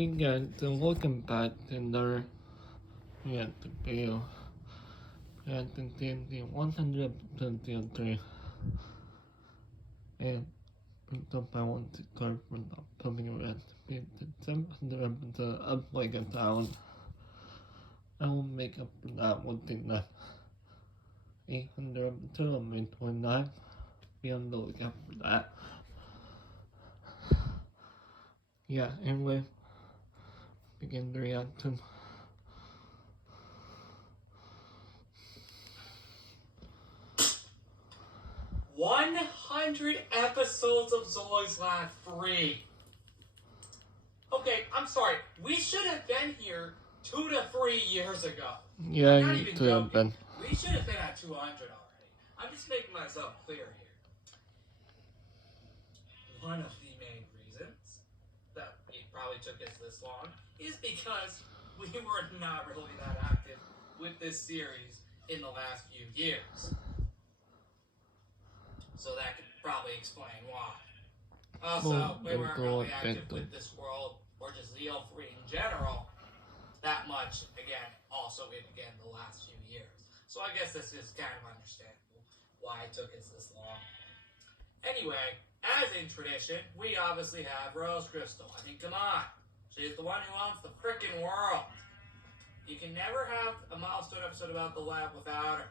Again, the welcome back to the react video. Reacting to the 123 and I want to go for the upcoming react video to 700 episode of like a town. I will make up for that within the 800 episode of May 29. Be on the lookout for that. Yeah, anyway, begin the reaction. 100 episodes of Zl3. Okay, I'm sorry. We should have been here 2 to 3 years ago. Yeah, I'm not you even could have joking. been. We should have been at 200 already. I'm just making myself clear here. One of the main reasons that it probably took us this long is because we were not really that active with this series in the last few years. So that could probably explain why. Also, we weren't really active with this world, or just Zl3 in general, that much, again, also in, the last few years. So I guess this is kind of understandable why it took us this long. Anyway, as in tradition, we obviously have Rose Crystal. I mean, come on. She's the one who owns the frickin' world. You can never have a milestone episode about the lab without her.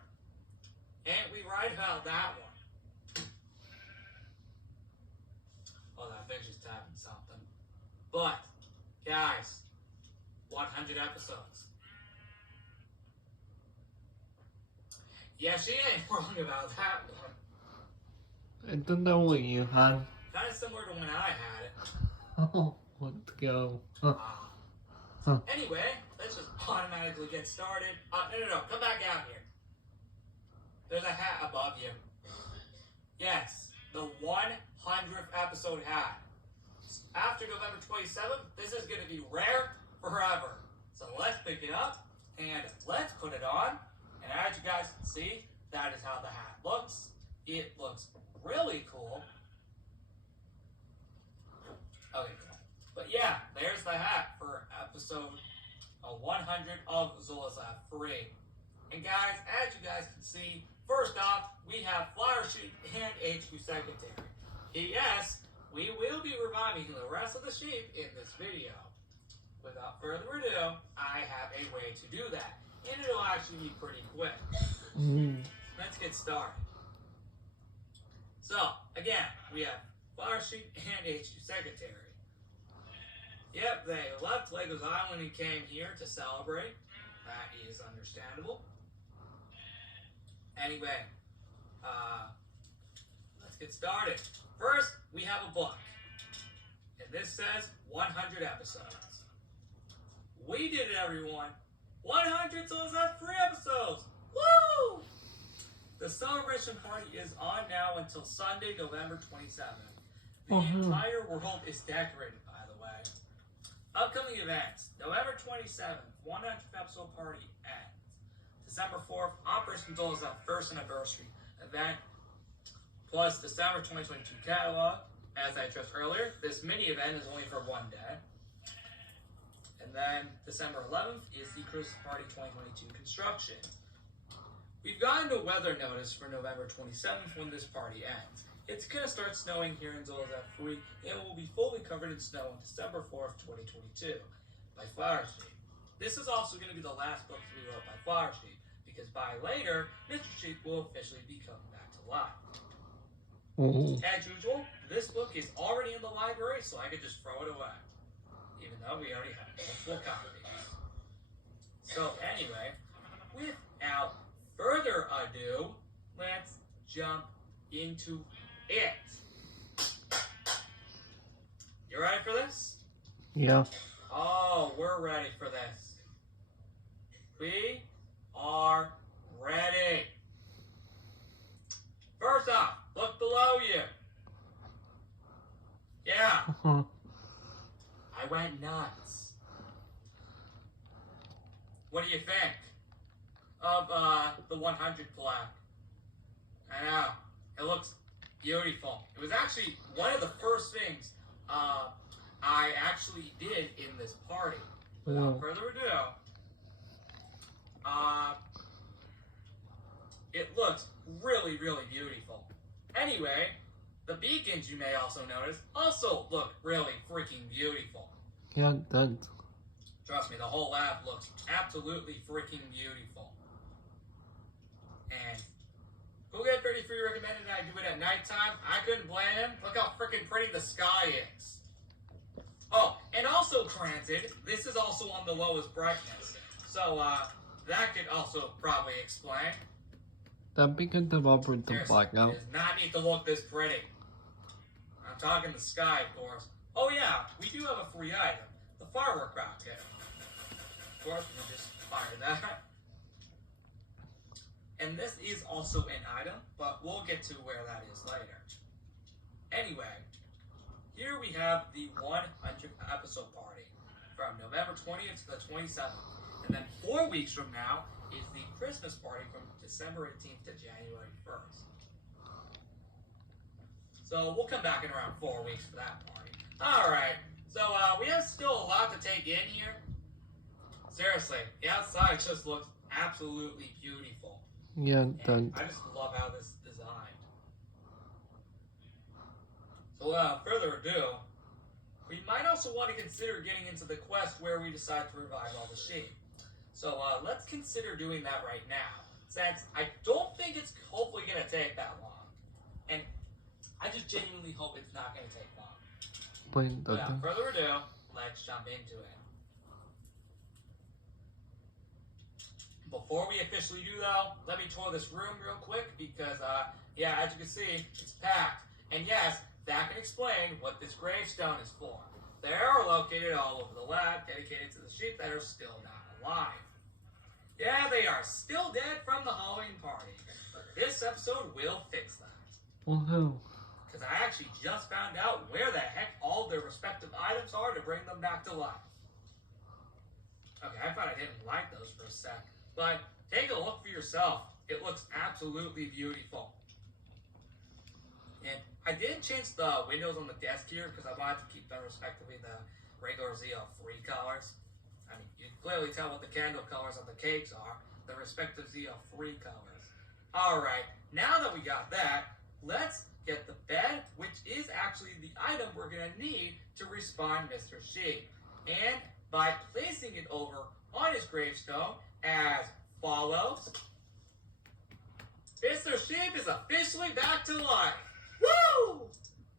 Ain't we right about that one? Oh, I think she's tapping something. But, guys, 100 episodes. Yeah, she ain't wrong about that one. I don't know what you had. Kind of similar to when I had it. Oh, let's go. Anyway, let's just automatically get started. No, come back out here. There's a hat above you. Yes, the 100th episode hat. After November 27th, this is going to be rare forever. So let's pick it up and let's put it on. And as you guys can see, that is how the hat looks. It looks really cool. Okay, but yeah, there's the hat for episode 100 of Zl3. And guys, as you guys can see, first off, we have Flower Sheep and HQ Secretary. Yes, we will be reviving the rest of the sheep in this video. Without further ado, I have a way to do that. And it'll actually be pretty quick. Let's get started. So, again, we have Flower Sheep and HQ Secretary. Yep, they left Legos Island and came here to celebrate. That is understandable. Anyway, let's get started. First, we have a book. And this says 100 episodes. We did it, everyone. 100, so is that 3 episodes. Woo! The celebration party is on now until Sunday, November 27th. The entire world is decorated, by the way. Upcoming events. November 27th, 100th episode party ends. December 4th, Operation Zl's first anniversary event. Plus December 2022 catalog. As I stressed earlier, this mini event is only for 1 day. And then December 11th is the Christmas Party 2022 construction. We've gotten a weather notice for November 27th when this party ends. It's going to start snowing here in Zl3 and will be fully covered in snow on December 4th, 2022 by Flower Sheep. This is also going to be the last book to be wrote by Flower Sheep because by later, Mr. Sheep will officially be coming back to life. As usual, this book is already in the library, so I could just throw it away, even though we already have multiple copies. So anyway, without further ado, let's jump into it. You ready for this? Yeah. Oh, we're ready for this. We are ready. First off, look below you. Yeah. I went nuts. What do you think of the 100 plaque? I know. It looks beautiful. It was actually one of the first things I I actually did in this party. Without further ado, it looks really, really beautiful. Anyway, the beacons, you may also notice, also look really freaking beautiful. Yeah, it does. Trust me, the whole lab looks absolutely freaking beautiful. And Google 33 recommended I do it at nighttime. I couldn't blame him. Look how freaking pretty the sky is. Oh, and also granted, this is also on the lowest brightness. So, that could also probably explain. That beacon developers the Seriously, blackout. it does not need to look this pretty. I'm talking the sky, of course. Oh yeah, we do have a free item. The firework rocket. Of course, we can just fire that. And this is also an item, but we'll get to where that is later. Anyway, here we have the 100th episode party from November 20th to the 27th. And then 4 weeks from now is the Christmas party from December 18th to January 1st. So we'll come back in around 4 weeks for that party. Alright, so we have still a lot to take in here. Seriously, the outside just looks absolutely beautiful. Yeah, it does. I just love how this is designed. So without further ado, we might also want to consider getting into the quest where we decide to revive all the sheep. So let's consider doing that right now, since I don't think it's hopefully going to take that long. And I just genuinely hope it's not going to take long. Without further ado, let's jump into it. Before we officially do though, let me tour this room real quick because, yeah, as you can see, it's packed. And yes, that can explain what this gravestone is for. They are located all over the lab, dedicated to the sheep that are still not alive. Yeah, they are still dead from the Halloween party, but this episode will fix that. Woohoo. Because I actually just found out where the heck all their respective items are to bring them back to life. Okay, I thought I didn't like those for a sec, but take a look for yourself. It looks absolutely beautiful. And I did change the windows on the desk here because I wanted to keep them respectively the regular Zl3 colors. I mean, you can clearly tell what the candle colors of the cakes are, the respective Zl3 colors. Alright, now that we got that, let's get the bed, which is actually the item we're going to need to respawn Mr. Sheep. And by placing it over on his gravestone as follows, Mr. Sheep is officially back to life. Woo!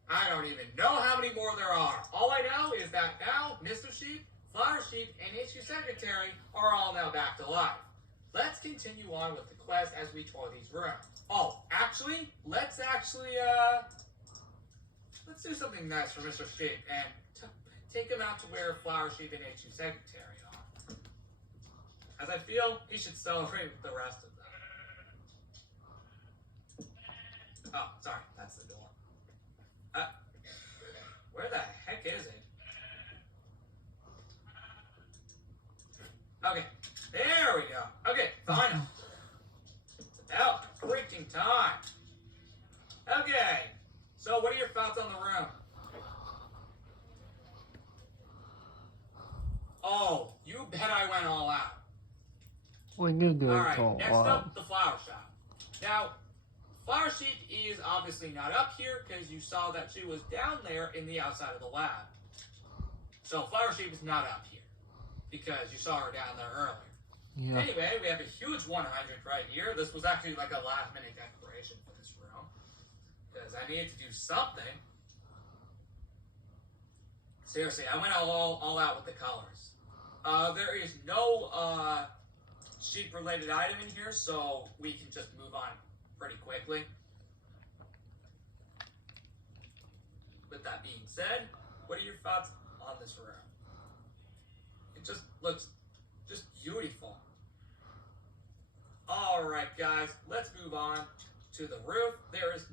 I don't even know how many more there are. All I know is that now Mr. Sheep, Flower Sheep, and HQ Secretary are all now back to life. Let's continue on with the quest as we tour these rooms. Oh, actually, let's do something nice for Mr. Sheep and take him out to where Flower Sheep and HQ Secretary are. As I feel he should celebrate with the rest of them. Oh, sorry, that's the door. Where the heck is it? Okay, there we go. Okay, fine. It's about freaking time. Okay, so what are your thoughts on the room? Oh, you bet I went all out. Well, you do Alright, all next out. up, the flower shop. Now, Flower Sheep is obviously not up here because you saw that she was down there in the outside of the lab. So Flower Sheep is not up here because you saw her down there earlier. Yeah. Anyway, we have a huge 100 right here. This was actually like a last minute decoration for this room because I needed to do something. Seriously, I went all out with the colors. There is no sheep related item in here, so we can just move on pretty quickly. With that being said, what are your thoughts on this room? It just looks just beautiful. Alright guys, let's move on to the roof. There is,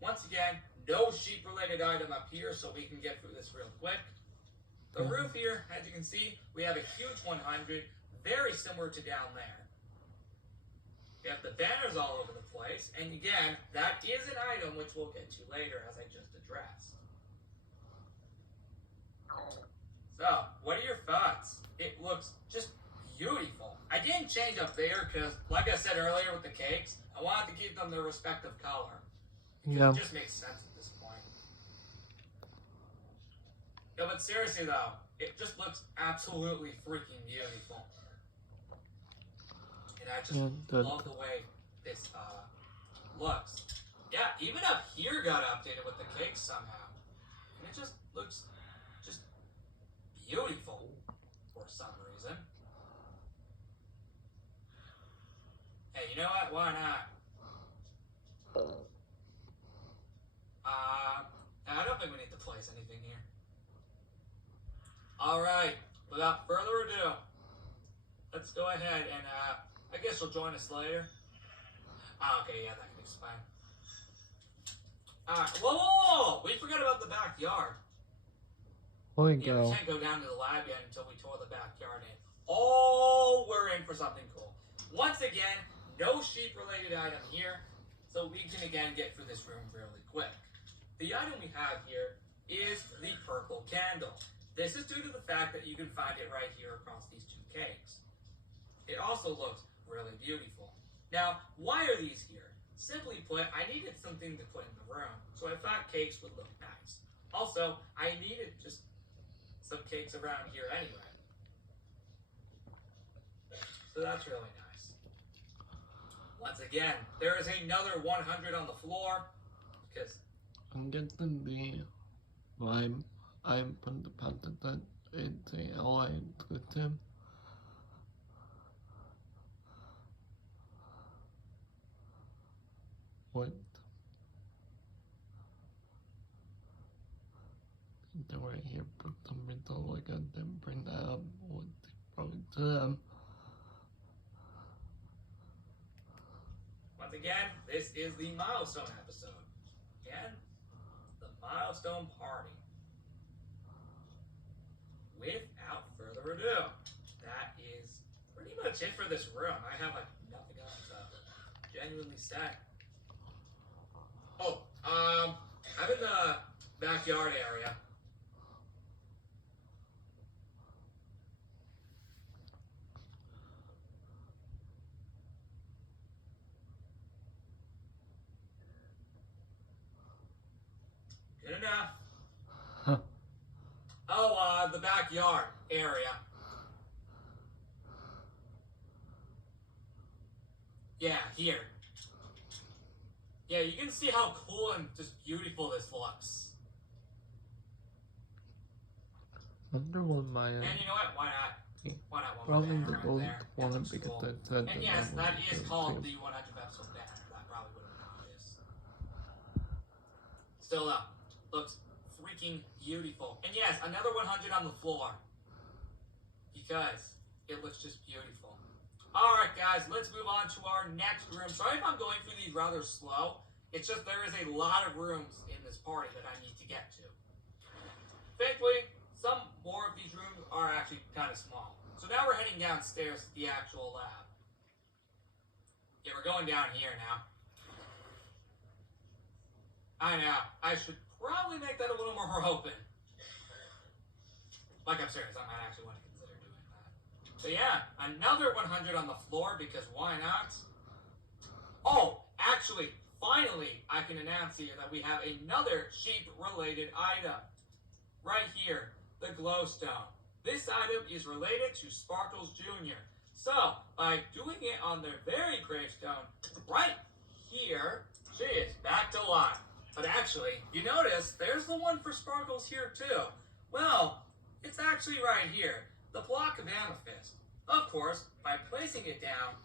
once again, no sheep related item up here, so we can get through this real quick. The roof here, as you can see, we have a huge 100, very similar to down there. We have the banners all over the place, and again, that is an item which we'll get to later, as I just addressed. So, what are your thoughts? It looks just beautiful. I didn't change up there because, like I said earlier with the cakes, I wanted to keep them their respective color. Yeah. It just makes sense at this point. Yeah, but seriously though, it just looks absolutely freaking beautiful. And I just love the way this looks. Yeah, even up here got updated with the cakes somehow. And it just looks just beautiful for some reason. Hey, you know what? Why not? I don't think we need to place anything here. Alright, without further ado, let's go ahead and I guess you'll join us later. Okay, yeah, that can explain. Alright, whoa! We forgot about the backyard. We We can't go down to the lab yet until we tour the backyard in. Oh, we're in for something cool. Once again, no sheep-related item here, so we can again get through this room really quick. The item we have here is the purple candle. This is due to the fact that you can find it right here across these two cakes. It also looks really beautiful. Now, why are these here? Simply put, I needed something to put in the room, so I thought cakes would look nice. Also, I needed just some cakes around here anyway. So that's really nice. Once again, there is another 100 on the floor, because I'm getting the I'm from the patent that it's a alliance with him. What? They're right here, but some reason like I didn't bring that up. What probably to them. once again, this is the milestone episode. Again, the milestone party. Without further ado, that is pretty much it for this room. I have like nothing else to genuinely say. Oh, I'm in the backyard area. Good enough. Huh. Oh, the backyard area. Yeah, here. Yeah, you can see how cool and just beautiful this looks. Wonder what my And you know what? Why not? Why not one more probably banner the right gold there? one That looks because cool. they said And yes, that is called the 100th episode banner. That probably would have been obvious. Still though, looks freaking beautiful. And yes, another 100 on the floor. Because it looks just beautiful. Alright guys, let's move on to our next room. Sorry if I'm going through these rather slow. It's just there is a lot of rooms in this party that I need to get to. Thankfully, some more of these rooms are actually kind of small. So now we're heading downstairs to the actual lab. Yeah, we're going down here now. I know, I should probably make that a little more open. Like, I'm serious, I might actually want to consider doing that. So yeah, another 100 on the floor, because why not? Oh, actually, finally, I can announce here that we have another sheep-related item. Right here, the glowstone. This item is related to Sparkles Jr. So, by doing it on their very gravestone, right here, she is back to life. But actually, you notice, there's the one for Sparkles here too. Well, it's actually right here, the block of amethyst. Of course, by placing it down,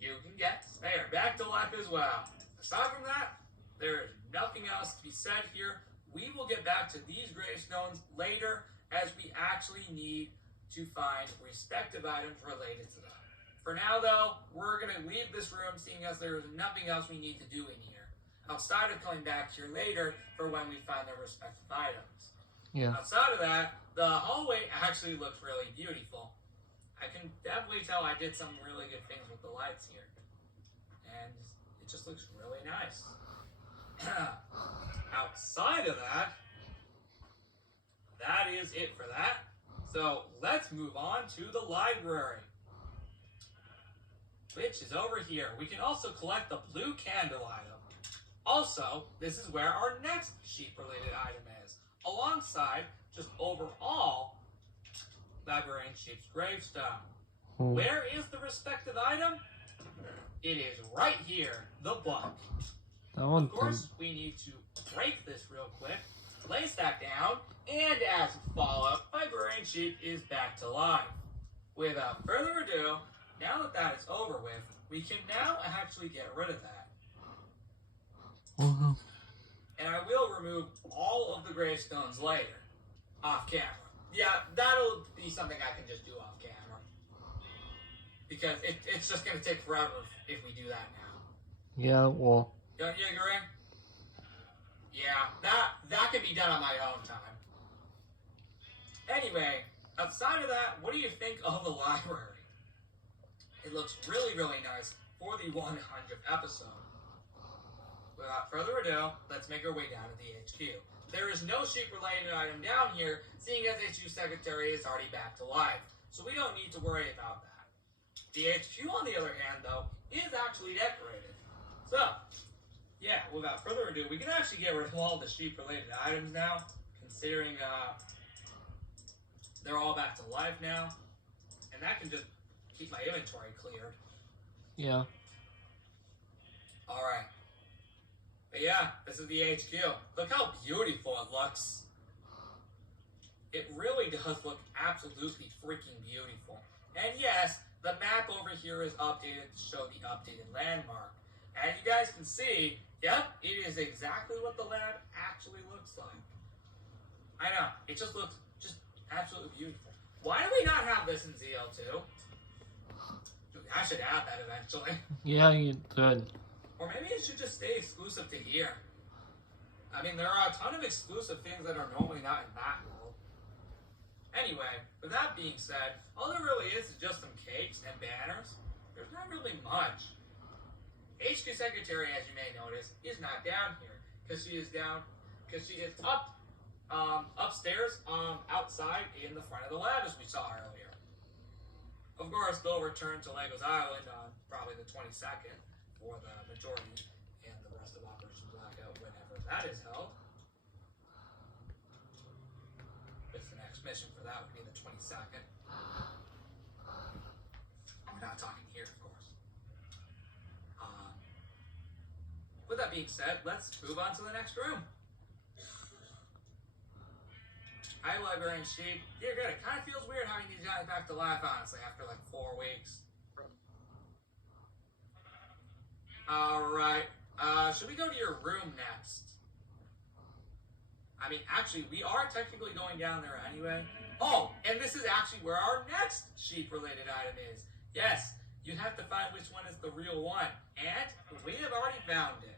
you can get her back to life as well. Aside from that, there is nothing else to be said here. We will get back to these gravestones later as we actually need to find respective items related to them. For now though, we're going to leave this room seeing as there is nothing else we need to do in here. Outside of coming back here later for when we find their respective items. Yeah. Outside of that, the hallway actually looks really beautiful. I can definitely tell I did some really good things with the lights here. And it just looks really nice. Outside of that, that is it for that. So let's move on to the library, which is over here. We can also collect the blue candle item. Also, this is where our next sheep-related item is, alongside just overall librarian sheep's gravestone. Where is the respective item? It is right here, the book. Of course, we need to break this real quick, place that down, and as followed, librarian sheep is back to life. Without further ado, now that that is over with, we can now actually get rid of that. And I will remove all of the gravestones later, off camera. Yeah, that'll be something I can just do off camera. Because it's just going to take forever if we do that now. Yeah, well. Don't you agree? Yeah, that can be done on my own time. Anyway, outside of that, what do you think of the library? It looks really, really nice for the 100th episode. Without further ado, let's make our way down to the HQ. There is no sheep-related item down here, seeing as HQ Secretary is already back to life, so we don't need to worry about that. The HQ, on the other hand, though, is actually decorated. So, yeah, without further ado, we can actually get rid of all the sheep-related items now, considering they're all back to life now, and that can just keep my inventory cleared. Yeah. Alright. But yeah, this is the HQ. Look how beautiful it looks. It really does look absolutely freaking beautiful. And yes, the map over here is updated to show the updated landmark. As you guys can see, yep, it is exactly what the lab actually looks like. I know, it just looks just absolutely beautiful. Why do we not have this in ZL2? I should add that eventually. Yeah, you should. Or maybe it should just stay exclusive to here. I mean, there are a ton of exclusive things that are normally not in that world. Anyway, with that being said, all there really is just some cakes and banners. There's not really much. HQ Secretary, as you may notice, is not down here because she is up upstairs outside in the front of the lab as we saw earlier. Of course, they'll return to Legos Island on probably the 22nd for the majority and the rest of Operation Blackout whenever that is held. Which the next mission for that would be the 22nd. We're not talking here, of course. With that being said, let's move on to the next room. Hi, Librarian Sheep. You're good. It kind of feels weird having these guys back to life, honestly, after like 4 weeks. Alright. Should we go to your room next? I mean, actually, we are technically going down there anyway. Oh, and this is actually where our next sheep-related item is. Yes, you have to find which one is the real one. And we have already found it.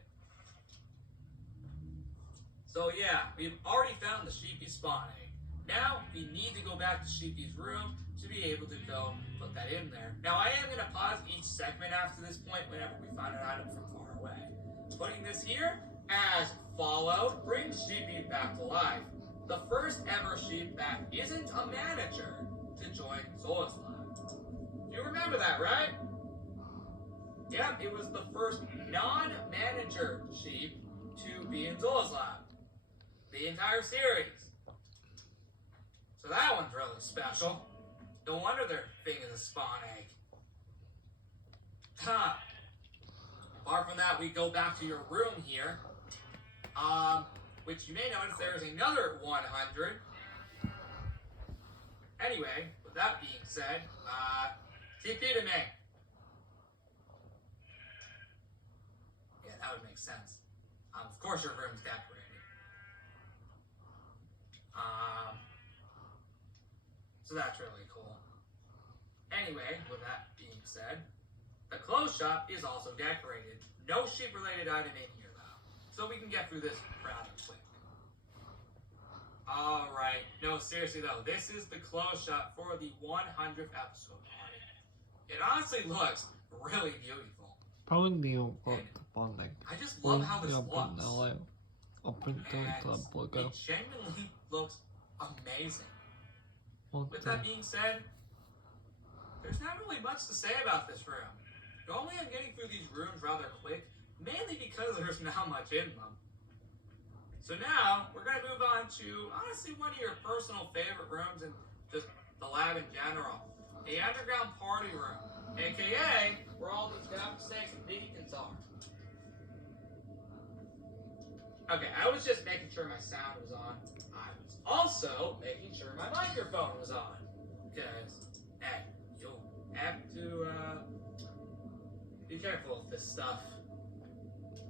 So yeah, we've already found the sheepy spawn egg. Now, we need to go back to Sheepy's room to be able to go put that in there. Now, I am going to pause each segment after this point whenever we find an item from far away. Putting this here, as followed, brings Sheepy back to life. The first ever sheep that isn't a manager to join Zl3. You remember that, right? Yeah, it was the first non-manager sheep to be in Zl3. The entire series. So that one's really special. No wonder their thing is a spawn egg. Huh. Apart from that, we go back to your room here. Which you may notice there is another 100. Anyway, with that being said, TP to me. Yeah, that would make sense. Of course your room's decorated. So that's really cool. Anyway, with that being said, the clothes shop is also decorated. No sheep-related item in here, though. So we can get through this rather quick. Alright. No, seriously, though. This is the clothes shop for the 100th episode party. It honestly looks really beautiful. Probably the bonding. I just love how this looks. I'll print out the logo. It genuinely looks amazing. With that being said, there's not really much to say about this room. Normally I'm getting through these rooms rather quick, mainly because there's not much in them. So now, we're going to move on to, honestly, one of your personal favorite rooms and just the lab in general. The underground party room, aka where all these gap snakes and beacons are. Okay, I was just making sure my sound was on. I was also making sure my microphone was on. Because, hey, you'll have to be careful with this stuff.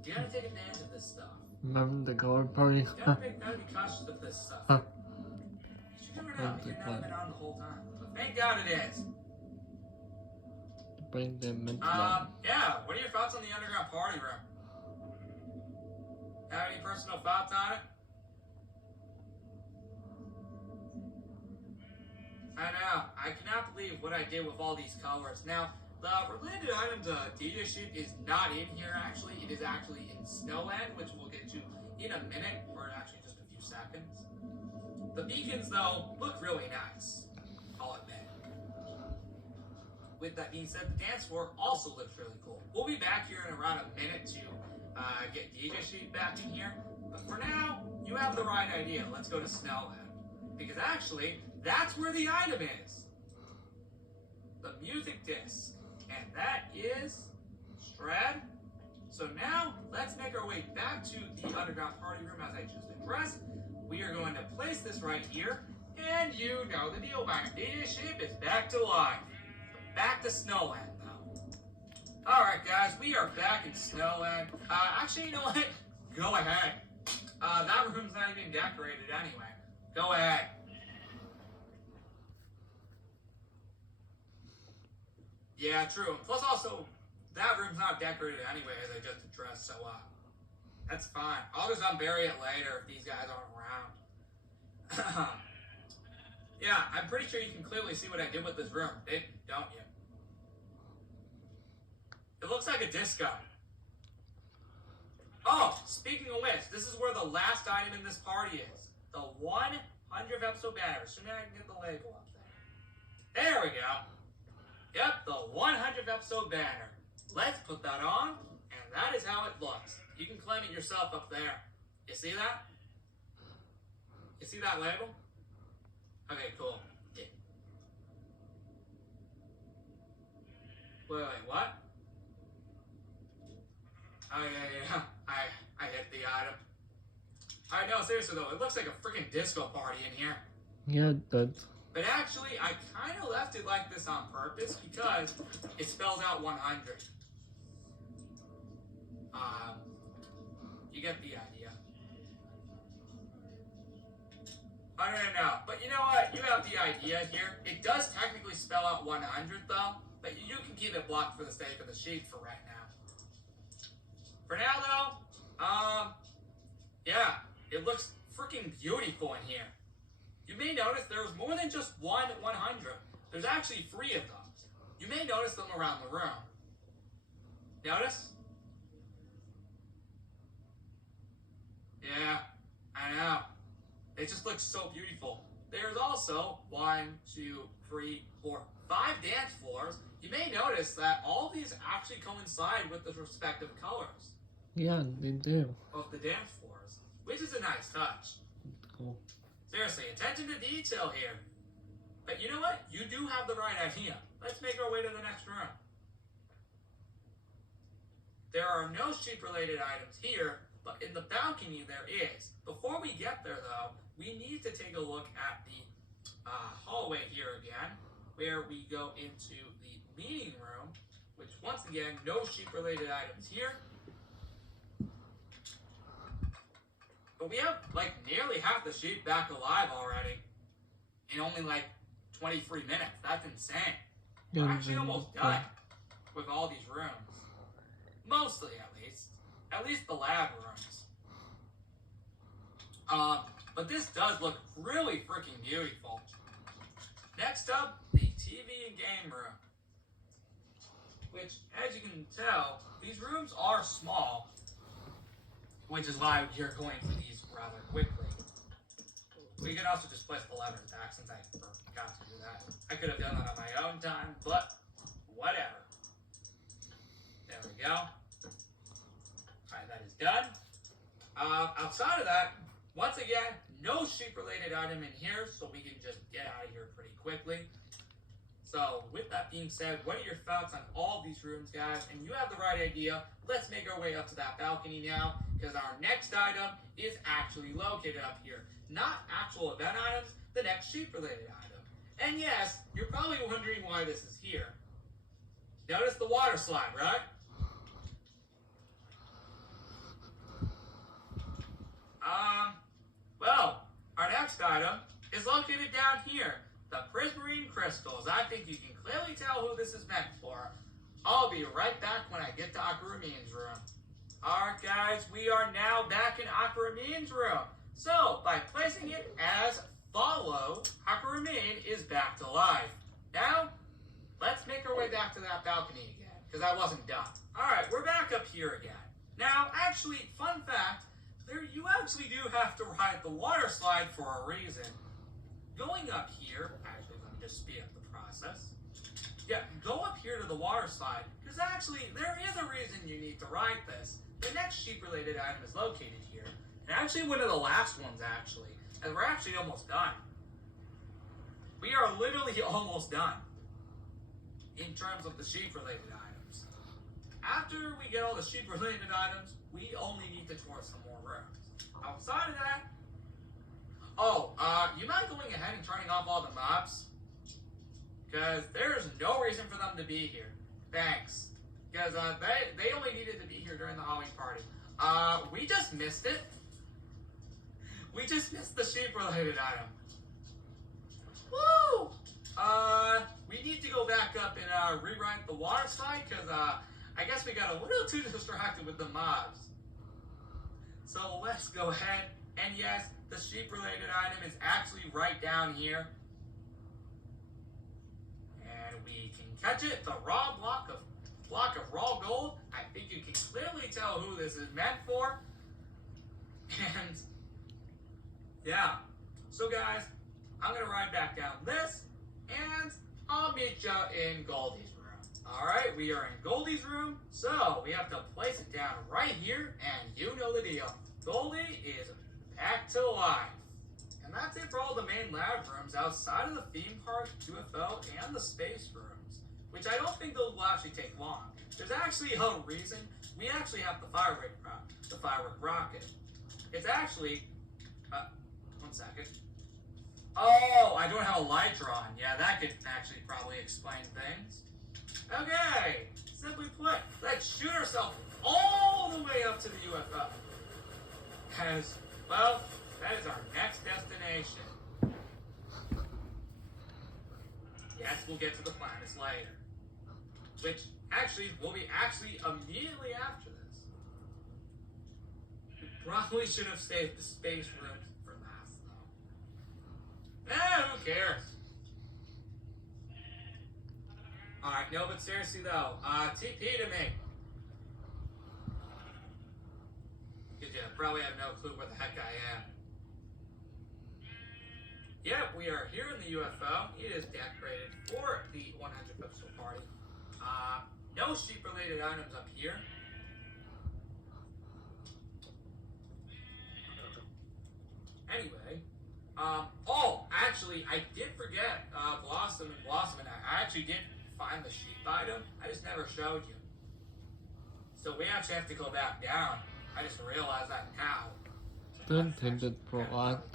You gotta take advantage of this stuff. Remember the guard party? You gotta be cautious of this stuff. You never know, it could not have been on the whole time. But thank God it is. Bring them into yeah, what are your thoughts on the underground party room? Have any personal thoughts on it? I know, I cannot believe what I did with all these colors. Now, the related items data sheet is not in here actually. It is actually in Snowland, which we'll get to in a minute, or actually just a few seconds. The beacons, though, look really nice, I'll admit. With that being said, the dance floor also looks really cool. We'll be back here in around a minute to get data sheet back in here. But for now, you have the right idea. Let's go to Snowland. Because actually, that's where the item is. The music disc. And that is Zl3. So now, let's make our way back to the underground party room as I just addressed. We are going to place this right here. And you know the deal. My data ship is back to life. Back to Snowland, though. Alright, guys, we are back in Snowland. Actually, you know what? Go ahead. That room's not even decorated anyway. Go ahead. Yeah, true. Plus, also, that room's not decorated anyway, as I just addressed, so, that's fine. I'll just unbury it later if these guys aren't around. Yeah, I'm pretty sure you can clearly see what I did with this room, don't you? It looks like a disco. Oh, speaking of which, this is where the last item in this party is. The 100th episode banner. Soon I can get the label up there. There we go. Yep, the 100th episode banner. Let's put that on, and that is how it looks. You can claim it yourself up there. You see that? You see that label? Okay, cool. Yeah. Wait, what? Oh, yeah. I hit the item. Alright, no, seriously though, it looks like a freaking disco party in here. Yeah, it does. But actually, I kind of left it like this on purpose because it spells out 100. You get the idea. I don't know, but you know what? You have the idea here. It does technically spell out 100 though, but you can keep it blocked for the sake of the sheet for right now. For now though, yeah, it looks freaking beautiful in here. You may notice there's more than just one 100. There's actually 3 of them. You may notice them around the room. Notice? Yeah, I know. It just looks so beautiful. There's also 1, 2, 3, 4, 5 dance floors. You may notice that all these actually coincide with the respective colors. Yeah, they do. Of the dance floors, which is a nice touch. Cool. Seriously, attention to detail here. But you know what? You do have the right idea. Let's make our way to the next room. There are no sheep-related items here, but in the balcony there is. Before we get there, though, we need to take a look at the hallway here again, where we go into the meeting room, which once again, no sheep-related items here. But we have, like, nearly half the sheep back alive already in only, like, 23 minutes. That's insane. We're actually almost done with all these rooms. Mostly, at least. At least the lab rooms. But this does look really freaking beautiful. Next up, the TV and game room. Which, as you can tell, these rooms are small. Which is why you're going through these rather quickly. We can also just place the levers back since I forgot to I could have done that on my own time, but whatever. There we go. Alright, that is done. Outside of that, once again, no sheep-related item in here, so we can just get out of here pretty quickly. So, with that being said, what are your thoughts on all these rooms, guys? And you have the right idea. Let's make our way up to that balcony now, because our next item is actually located up here. Not actual event items, the next sheep-related item. And yes, you're probably wondering why this is here. Notice the water slide, right? Well, our next item is located down here. The prismarine crystals. I think you can clearly tell who this is meant for. I'll be right back when I get to Aquaramin's room. Alright guys, we are now back in Aquaramin's room. So, by placing it as follow, Aquaramin is back to life. Now, let's make our way back to that balcony again, because I wasn't done. Alright, we're back up here again. Now, actually, fun fact, you actually do have to ride the water slide for a reason. Going up here, actually, let me just speed up the process. Yeah, go up here to the water slide, because actually, there is a reason you need to ride this. The next sheep-related item is located here. And actually, one of the last ones, actually, and we're actually almost done. We are literally almost done in terms of the sheep-related items. After we get all the sheep-related items, we only need to tour some more rooms. Outside of that, you mind going ahead and turning off all the mobs? Because there's no reason for them to be here. Thanks. Because they only needed to be here during the Halloween party. We just missed it. We just missed the sheep-related item. Woo! We need to go back up and rewrite the water slide, because I guess we got a little too distracted with the mobs. So let's go ahead, and yes, the sheep-related item is actually right down here. And we can catch it, the raw block of raw gold. I think you can clearly tell who this is meant for. And yeah, so guys, I'm gonna ride back down this, and I'll meet ya in Goldie's room. Alright, we are in Goldie's room, so we have to place it down right here, and you know the deal. Goldie is back to life. And that's it for all the main lab rooms outside of the theme park, UFO, and the space rooms, which I don't think those will actually take long. There's actually a reason we actually have the firework rocket. It's actually, one second. Oh, I don't have a light drawn. Yeah, that could actually probably explain things. Okay, simply put, let's shoot ourselves all the way up to the UFO. As, well, that is our next destination. Yes, we'll get to the planets later. Which, actually, will be actually immediately after this. We probably should have saved the space rooms for last, though. Who cares? Alright, no, but seriously, though, TP to me. Because you probably have no clue where the heck I am. Yep, we are here in the UFO. It is decorated for the 100th episode party. No sheep-related items up here. Anyway, actually, I did forget Blossom, and I actually did find the sheep item. I just never showed you. So we actually have to go back down. I just realized that now. Intended for what?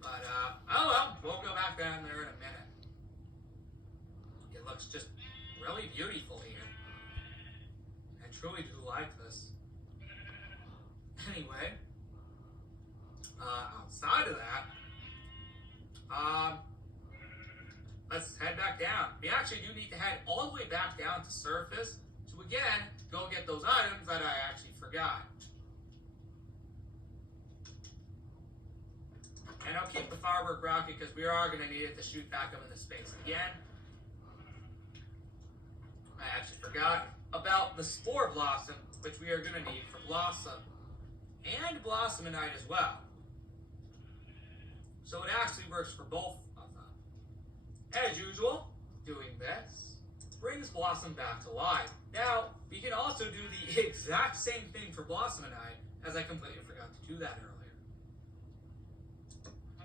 But, oh well, we'll go back down there in a minute. It looks just really beautiful here. I truly do like this. Anyway, outside of that, let's head back down. We actually do need to head all the way back down to surface to again go get those items that I actually forgot. And I'll keep the firework rocket because we are going to need it to shoot back up into space again. I actually forgot about the Spore Blossom, which we are going to need for Blossom. And Blossomite as well. So it actually works for both of them. As also do the exact same thing for Blossom and I, as I completely forgot to do that earlier.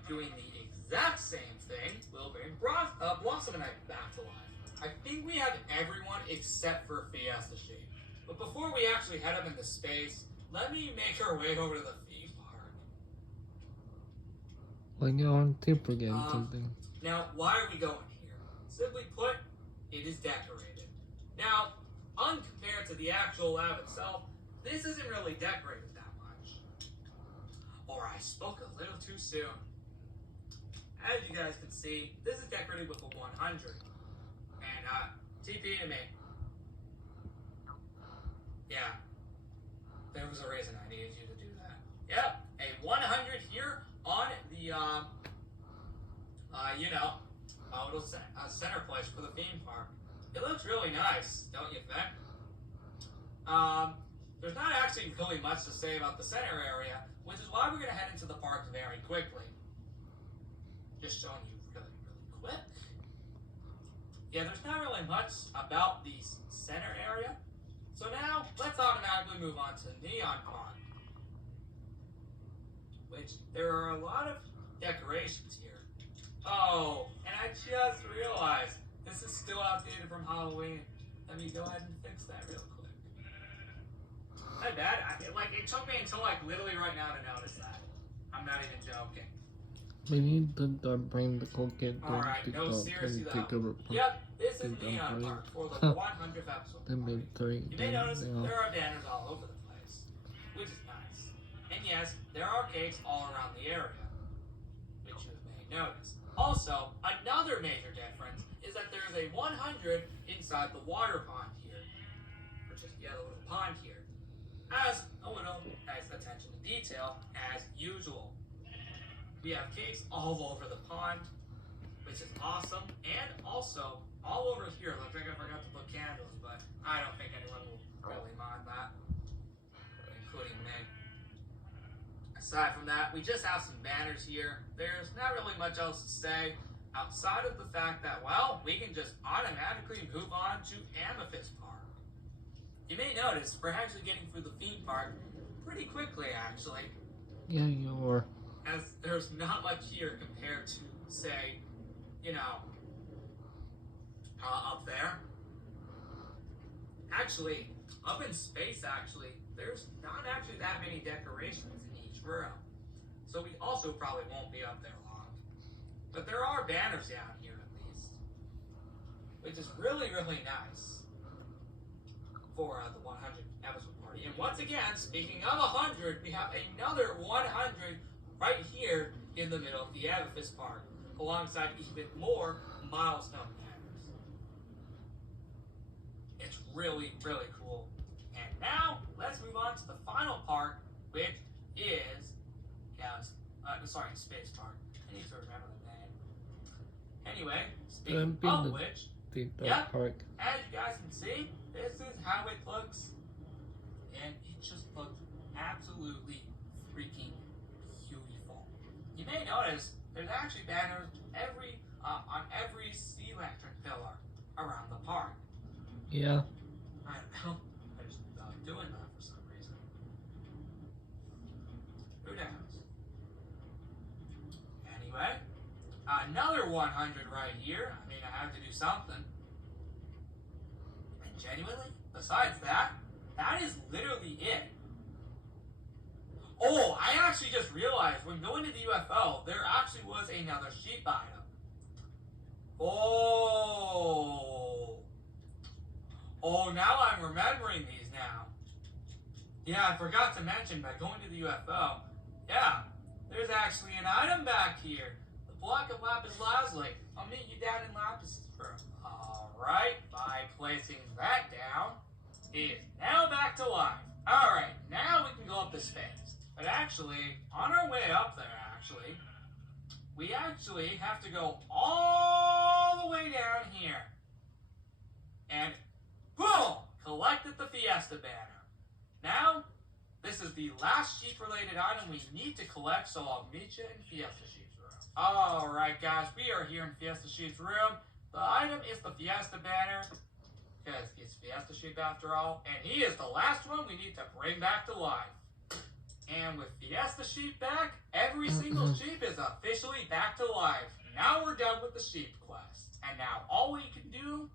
Doing the exact same thing will bring Blossom and I back to life. I think we have everyone except for Fiesta Sheep. But before we actually head up into space, let me make our way over to the theme park. We're going to forget something. Now, why are we going here? Simply put, it is decorated. Now, compared to the actual lab itself, this isn't really decorated that much. Or I spoke a little too soon. As you guys can see, this is decorated with a 100. And, TP to me. Yeah. There was a reason I needed you to do that. Yep, a 100 here on the, little center place for the theme park. It looks really nice, don't you think? There's not actually really much to say about the center area, which is why we're going to head into the park very quickly. Just showing you really, really quick. Yeah, there's not really much about the center area. So now, let's automatically move on to Neon Park. Which, there are a lot of decorations here. Oh, and I just realized, this is still outdated from Halloween. Let me go ahead and fix that real quick. Not bad. It took me until literally right now to notice that. I'm not even joking. We need to bring the cookie. Alright, no, seriously though. Yep, this is Neon Park for the 100th episode. You may notice there are banners all over the place, which is nice. And yes, there are cakes all around the area, which you may notice. Also, another major difference is that there's a 100 inside the water pond here, which is the little pond here, as a little nice attention to detail as usual. We have cakes all over the pond, which is awesome, and also all over here. Looks like I forgot to put candles, but I don't think anyone will really mind that, including me. Aside from that, we just have some banners here. There's not really much else to say outside of the fact that, well, we can just automatically move on to Amethyst Park. You may notice we're actually getting through the theme park pretty quickly, actually. Yeah, you are. As there's not much here compared to, say, up there. Actually, up in space, there's not actually that many decorations in each room. So we also probably won't be up there long. But there are banners down here at least, which is really, really nice for the 100 episode party. And once again, speaking of 100, we have another 100 right here in the middle of the Amethyst Park, alongside even more milestone banners. It's really, really cool. And now, let's move on to the final part, which is, Space Park. I need to remember the name. Anyway, speaking of which, park. As you guys can see, this is how it looks. And it just looks absolutely freaking beautiful. You may notice there's actually banners on every sea lantern pillar around the park. Yeah. I don't know. I just like doing that for some reason. Who knows? Anyway, another 100 right here. I mean, I have to do something. And genuinely, besides that, that is literally it. Oh, I actually just realized when going to the UFO, there actually was another sheep item. Oh, now I'm remembering these now. Yeah, I forgot to mention by going to the UFO. Yeah, there's actually an item back here. The block of lapis lazuli. I'll meet you down in Lapis's room. Alright, by placing that down, it is now back to life. Alright, now we can go up to space. But actually, on our way up there, we actually have to go all the way down here. And boom! Collected the Fiesta banner. Now, this is the last sheep-related item we need to collect, so I'll meet you in Fiesta Sheep's room. Alright guys, we are here in Fiesta Sheep's room. The item is the Fiesta banner. because it's Fiesta Sheep after all, and he is the last one we need to bring back to life. And with Fiesta Sheep back, every single sheep is officially back to life. Now we're done with the sheep quest. And now all we can do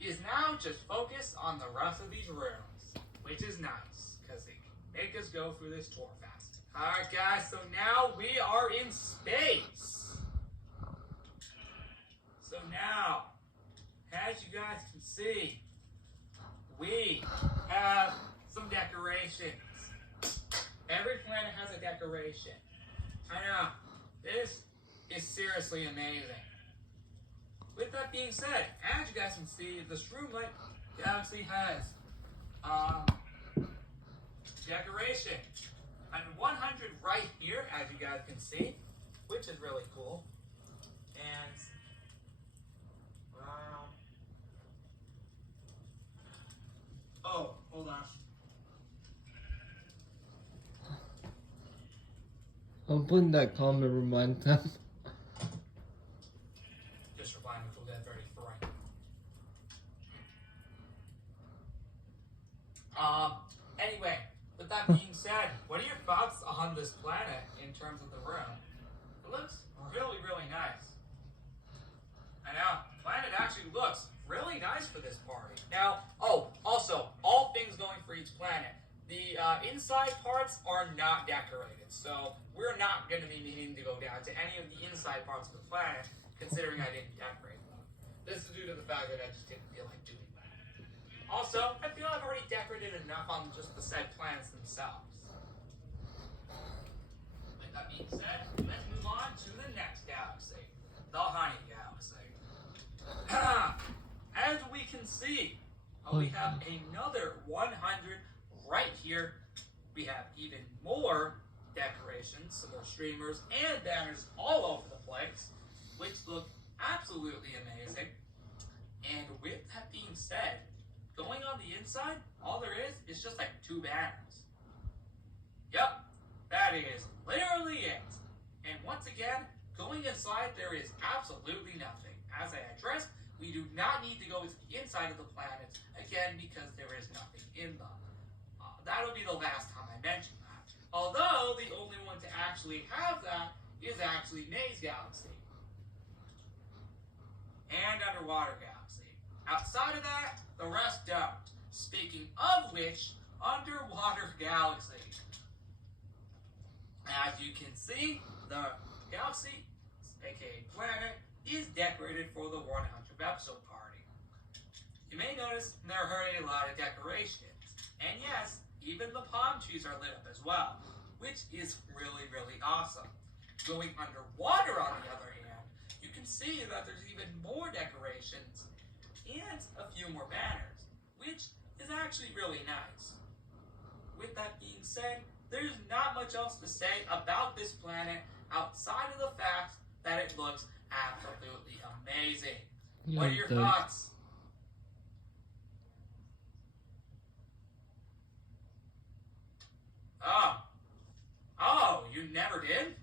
is now just focus on the rest of these rooms, which is nice, because it can make us go through this tour fast. Alright guys, so now we are in space. So now, as you guys can see, we have some decorations. Every planet has a decoration. I know, this is seriously amazing. With that being said, as you guys can see, the Zl3 galaxy has decoration. And 100 right here, as you guys can see, which is really cool. And oh, hold on. I'll put in that comment, remind them. Just remind me for that very frame. Anyway, with that being said, what are your thoughts on this planet in terms of the room? It looks really, really nice. I know, the planet actually looks really nice for this party. Now, also, all things going for each planet. The inside parts are not decorated, so we're not going to be needing to go down to any of the inside parts of the planet, considering I didn't decorate them. This is due to the fact that I just didn't feel like doing that. Also, I feel I've already decorated enough on just the said planets themselves. With that being said, let's move on to the next galaxy, the Honey Galaxy. As we can see, we have another 100 right here. We have even more decorations, some more streamers and banners all over the place, which look absolutely amazing. And with that being said, going on the inside, all there is just like 2 banners. Yep, that is literally it. And once again, going inside, there is absolutely nothing. As I addressed, we do not need to go into the inside of the planets, again, because there is nothing in them. That'll be the last time I mention that. Although, the only one to actually have that is actually Maze Galaxy. And Underwater Galaxy. Outside of that, the rest don't. Speaking of which, Underwater Galaxy. As you can see, the galaxy, aka planet, is decorated for the 100th episode party. You may notice there are a lot of decorations. And yes, even the palm trees are lit up as well, which is really, really awesome. Going underwater, on the other hand, you can see that there's even more decorations and a few more banners, which is actually really nice. With that being said, there's not much else to say about this planet outside of the fact that it looks absolutely amazing. What are your thoughts? Oh, you never did?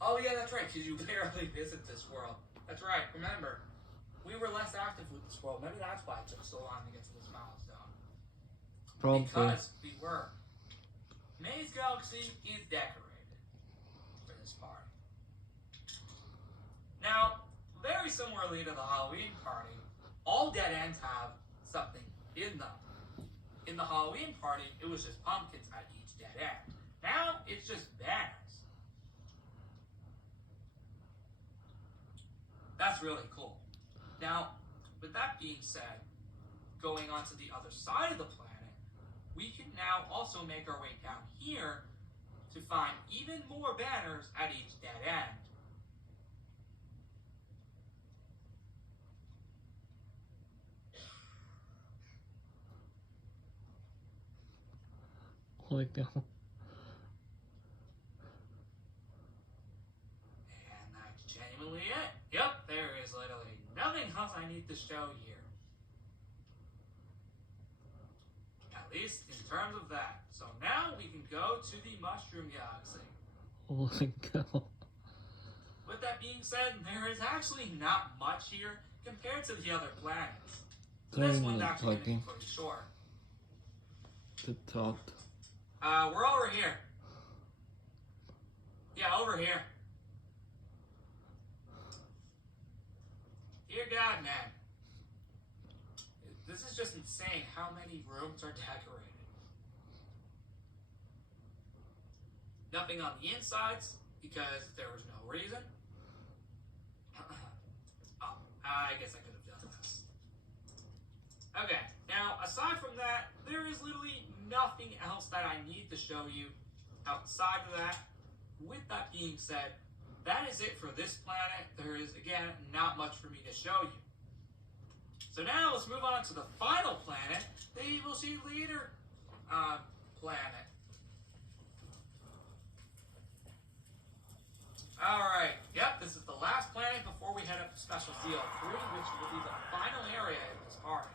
Oh yeah, that's right, because you barely visit this world. That's right, remember, we were less active with this world. Maybe that's why it took so long to get to this milestone. Probably. Because we were. Maze Galaxy is decorated for this party. Now, very similarly to the Halloween party, all dead ends have something in them. In the Halloween party, it was just pumpkins at each dead end. Now, it's just banners. That's really cool. Now, with that being said, going on to the other side of the planet, we can now also make our way down here to find even more banners at each dead end. Holy cow. And that's genuinely it. Yep, there is literally nothing else I need to show here. At least in terms of that. So now we can go to the Mushroom Galaxy. Holy cow. With that being said, there is actually not much here, compared to the other planets. So this one's actually going to be pretty short. The thought. We're over here. Yeah, over here. Dear God, man. This is just insane how many rooms are decorated. Nothing on the insides because there was no reason. Oh, I guess I could have done this. Okay, now aside from that, there is literally nothing else that I need to show you outside of that. With that being said, that is it for this planet. There is, again, not much for me to show you. So now let's move on to the final planet that you will see later. Planet. Alright, yep, this is the last planet before we head up to Special Zl3, which will be the final area in this party.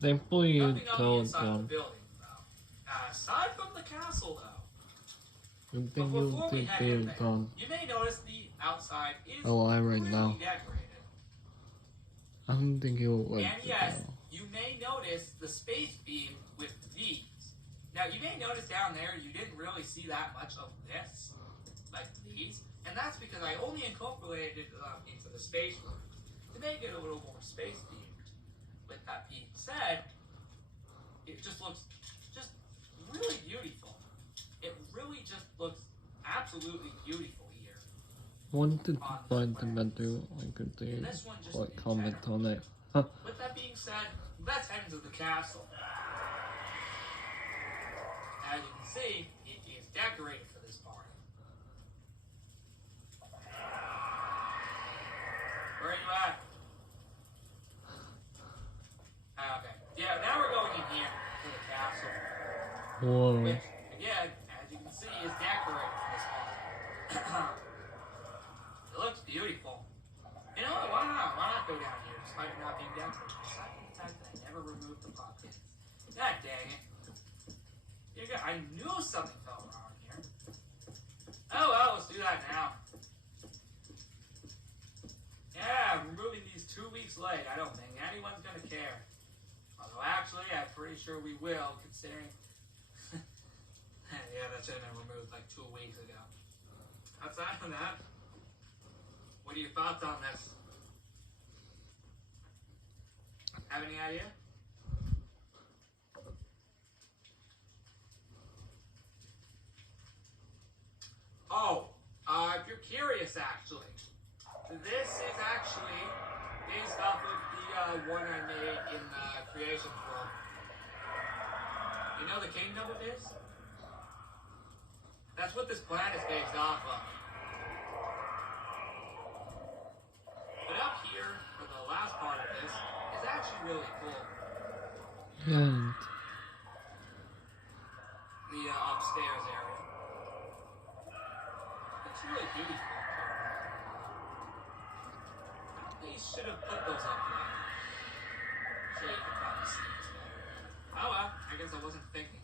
Thankfully you Nothing on the told inside of them. the building, though. Aside from the castle, though. You But think before you we think head they're in there, done you may notice the outside is alive right really now. decorated. I don't think you'll like And it yes, now. you may notice the space beam with these. Now, you may notice down there you didn't really see that much of this, like these, and that's because I only incorporated into the space room to make it a little more space beamed. With that being said, it just looks just really beautiful. It really just looks absolutely beautiful here. Wanted to find the menu, I could do And this one just like in comment general. on it. Huh. With that being said, let's head into the castle. As you can see, it is decorated for this party. Where are you at? Okay. Yeah, now we're going in here to the castle. Whoa. Which, again, as you can see, is decorated for this party. It looks beautiful. You know what? Why not go down here despite it not being decorated? Aside from the fact that I never removed the pumpkins. God dang it. I knew something felt wrong here. Oh well, let's do that now. Yeah, I'm removing these 2 weeks late. I don't think anyone's gonna care. Although actually, I'm pretty sure we will, considering... yeah, that should have been removed like 2 weeks ago. Outside of that, what are your thoughts on this? Have any idea? Oh, if you're curious, actually, this is actually based off of the one I made in the creation world. You know the kingdom it is? That's what this planet is based off of. But up here, for the last part of this, is actually really cool. And The upstairs area. It's really beautiful. They should have put those up there. So you can probably see this better. Oh well, I guess I wasn't thinking.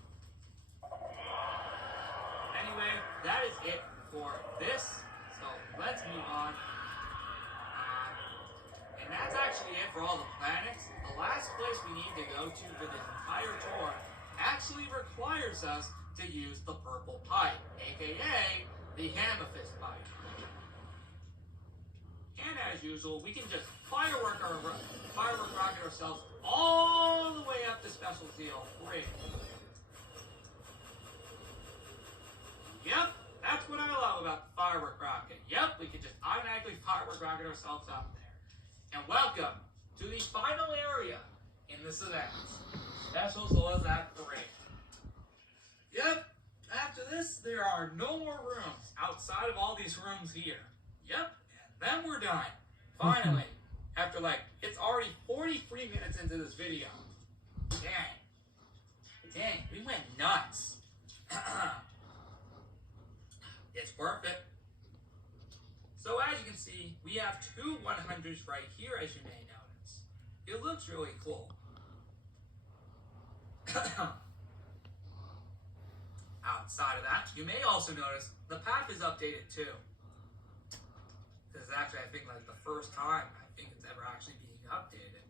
Anyway, that is it for this. So let's move on. And that's actually it for all the planets. The last place we need to go to for this entire tour actually requires us to use the purple pipe, aka the amethyst pipe. And as usual, we can just firework rocket ourselves all the way up to Special Zl3. Yep, that's what I love about the firework rocket. Yep, we can just automatically firework rocket ourselves up there. And welcome to the final area in this event, Special Zl3. Yep, after this, there are no more rooms outside of all these rooms here. Yep, and then we're done. Finally, after it's already 43 minutes into this video. Dang, we went nuts. It's worth it. So as you can see, we have two 100s right here, as you may notice. It looks really cool. Outside of that, you may also notice the path is updated too. This is actually, I think, like the first time I think it's ever actually being updated.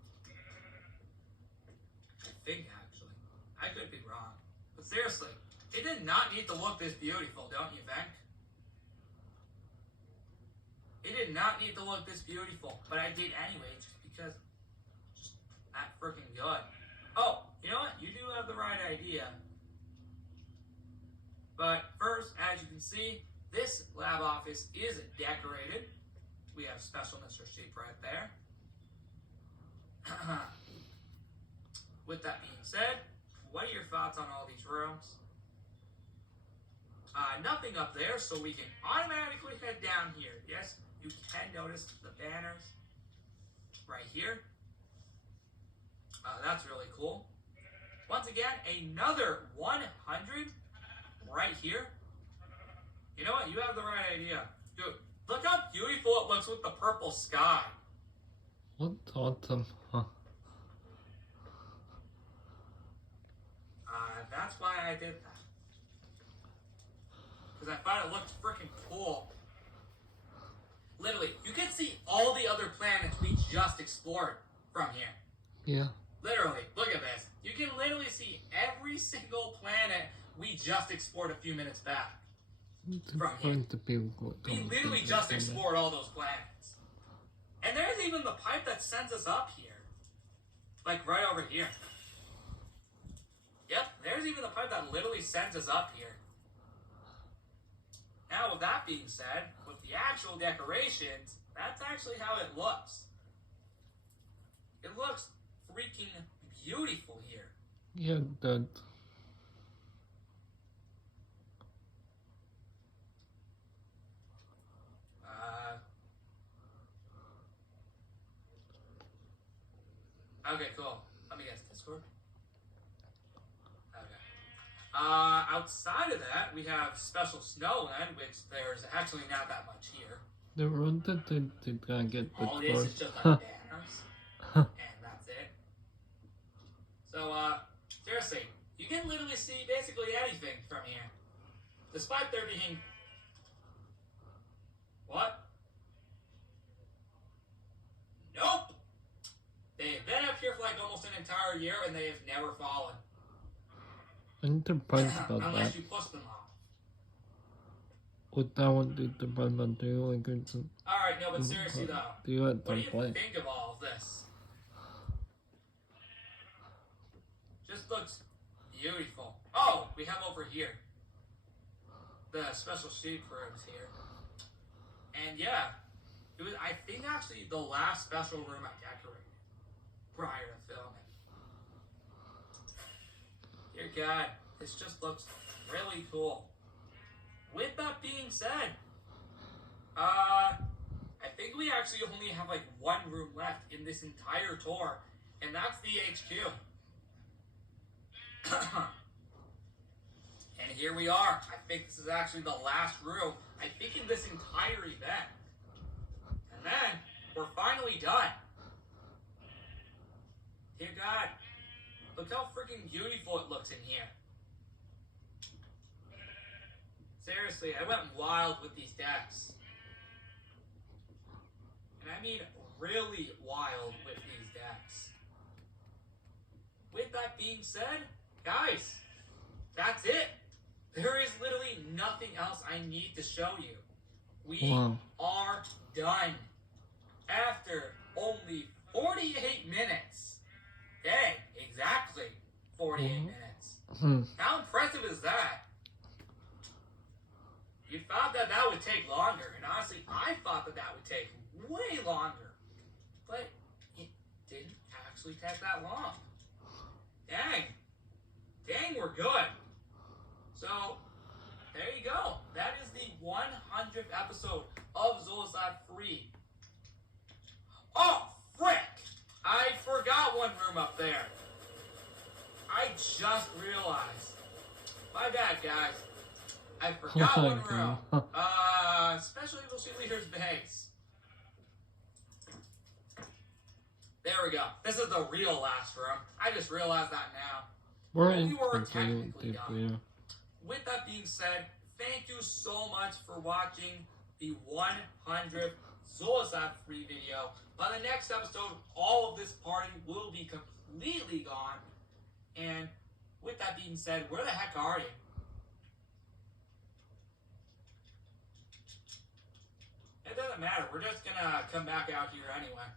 I think, actually. I could be wrong. But seriously, it did not need to look this beautiful, don't you think? It did not need to look this beautiful, but I did anyway, just because it's just that freaking good. Oh, you know what? You do have the right idea. But first, as you can see, this lab office is decorated. We have special Mr. Sheep right there. With that being said, what are your thoughts on all these rooms? Nothing up there, so we can automatically head down here. Yes, you can notice the banners right here. That's really cool. Once again, another 100 right here. You know what? You have the right idea. Dude, look how beautiful it looks with the purple sky. What's autumn, huh? That's why I did that. Because I thought it looked freaking cool. Literally, you can see all the other planets we just explored from here. Yeah. Literally, look at this. You can literally see every single planet we just explored a few minutes back. From here. We literally just explored all those planets. And there's even the pipe that sends us up here. Like right over here. Yep, there's even the pipe that literally sends us up here. Now, with that being said, with the actual decorations, that's actually how it looks. It looks freaking beautiful here. Yeah, that. Okay, cool. Let me guess, Discord? Okay. Outside of that, we have Special Snowland, which there's actually not that much here. They wanted to get the All it is just like banners. And that's it. So, seriously, you can literally see basically anything from here. Despite there being... What? Nope! They've been up here for like almost an entire year and they have never fallen. I'm surprised about Unless that. you push them off. What that one did the Batman do like it's Alright, no, but seriously though, do you what do you think of all of this? Just looks beautiful. Oh, we have over here the special sheep rooms here. And yeah, it was, I think, actually the last special room I decorated prior to filming. Dear God, this just looks really cool. With that being said, I think we actually only have like one room left in this entire tour, and that's the HQ. And here we are. I think this is actually the last room, I think, in this entire event. And then, we're finally done. Dear God, look how freaking beautiful it looks in here. Seriously, I went wild with these decks. And I mean really wild with these decks. With that being said, guys, that's it. There is literally nothing else I need to show you. We are done. After only 48 minutes. Dang, exactly 48 minutes. How impressive is that? You thought that that would take longer, and honestly, I thought that that would take way longer. But it didn't actually take that long. Dang. Dang, we're good. So, there you go. That is the 100th episode of Zl3. Oh, frick! I forgot one room up there. I just realized. My bad, guys. I forgot one room. Special Evil Street Leader's base. There we go. This is the real last room. I just realized that now. We were technically done. With that being said, thank you so much for watching the 100th Zl3 video. By the next episode, all of this party will be completely gone. And with that being said, where the heck are you? It doesn't matter. We're just gonna come back out here anyway.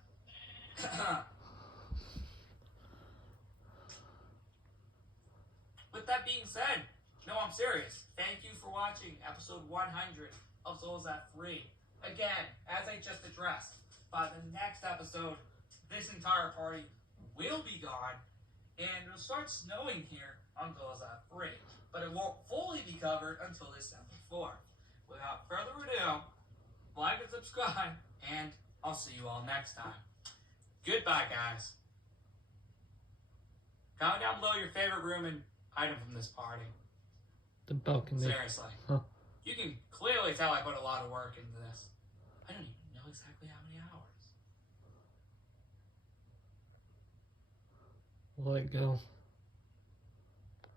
With that being said, no, I'm serious. Thank you for watching episode 100 of Zl3. Again, as I just addressed, by the next episode, this entire party will be gone, and it'll start snowing here on Zl3, but it won't fully be covered until December 4th. Without further ado, like and subscribe, and I'll see you all next time. Goodbye, guys. Comment down below your favorite room and item from this party. The balcony. Seriously. Huh. You can clearly tell I put a lot of work into this. I don't even know exactly how many hours. Let it go.